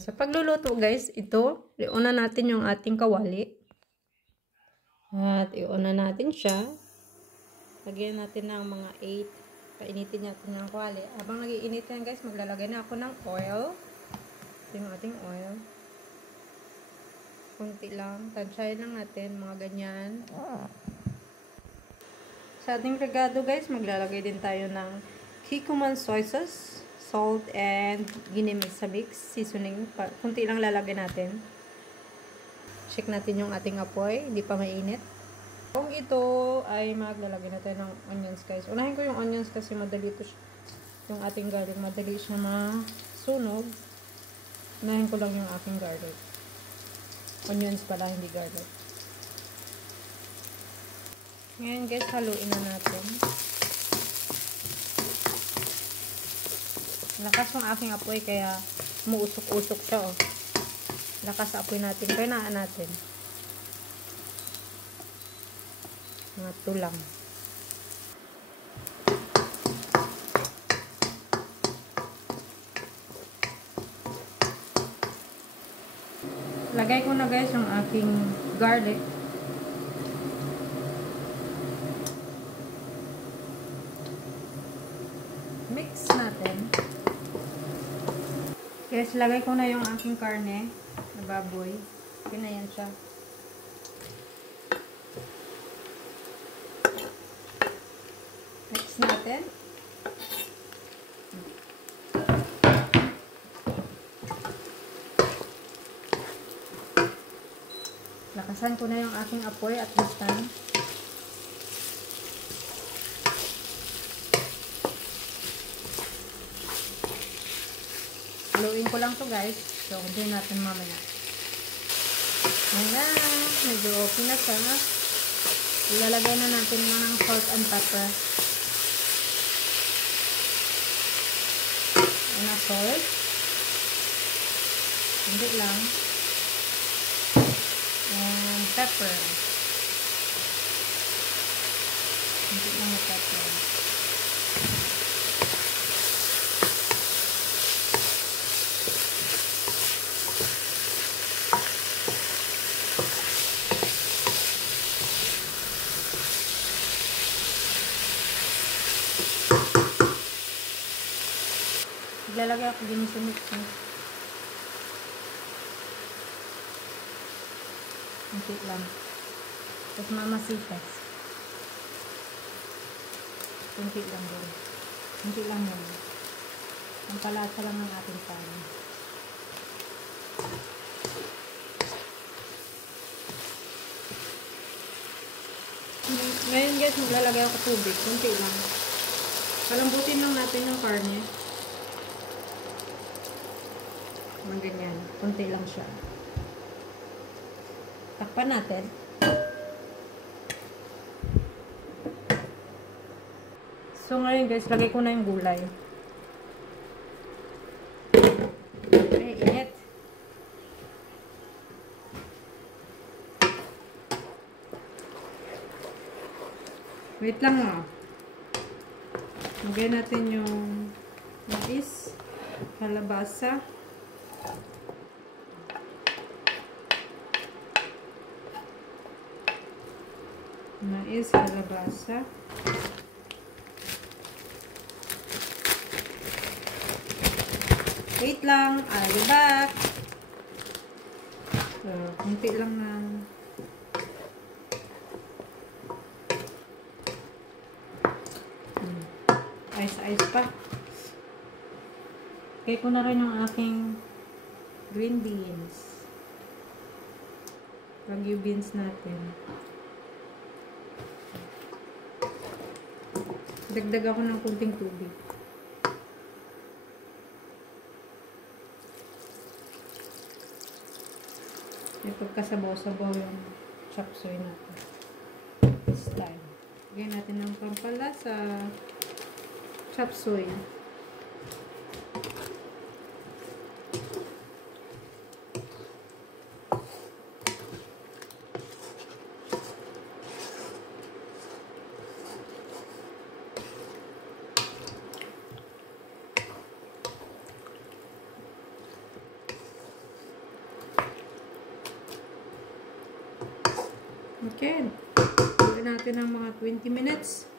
Sa pagluluto guys, ito, iuna natin yung ating kawali. At iuna natin siya. Lagyan natin ng mga 8. Painitin natin yung kawali. Habang nag-iinit yan guys, maglalagay na ako ng oil. Ito yung ating oil. Kunti lang. Tansyahin lang natin, mga ganyan. Sa ating regado guys, maglalagay din tayo ng Kikkoman soy sauce, salt, and ginimix sa mix, seasoning. Kunti lang lalagay natin. Check natin yung ating apoy, hindi pa mainit. Kung ito ay maglalagay natin ng onions guys. Unahin ko yung onions kasi madali ito yung ating garlic. Madali siya masunog. Unahin ko lang yung aking garlic. Onions pala, hindi garlic. Ngayon guys, haluin na natin. Lakas ng aking apoy kaya umuusok-usok siya oh. Lakas sa apoy natin. Kainaan natin. Mga tulang. Lagay ko na guys yung aking garlic. Mix natin. Guys, lagay ko na yung aking karne na baboy. Pinayan siya. Mix natin. Lakasan ko na yung aking apoy at this time. Haluin ko lang to guys. So, hindi natin mamaya. Ayan. Medyo okay na siya. Ilalagay na natin yung ng salt and pepper. Ayan na salt. Hindi lang. And pepper. Hindi lang yung pepper. Lalagay ako din sa mix. Kunti lang. Tapos mamasitas. Kunti lang din. Kunti lang yun. Ang palasa lang ng ating pan. Ngayon guys, maglalagay ako tubig. Kunti lang. Palambutin lang natin yung karne. Ganyan. Kunti lang siya. Takpan natin. So ngayon guys, lagay ko na yung gulay. Ay, init. Wait lang oh. Lagay natin yung mais, kalabasa. Mais, kalabasa. Wait lang. I'll be back. So, kunti lang ng ice pa. Kaya ko na rin yung aking green beans. Wagyu beans natin. Dagdag ako ng kunting tubig. May pagkasabaw-sabaw yung chop suey natin. This time. Lagyan natin ng pampalasa. Chop suey. Okay. Gawin natin ng mga 20 minutes.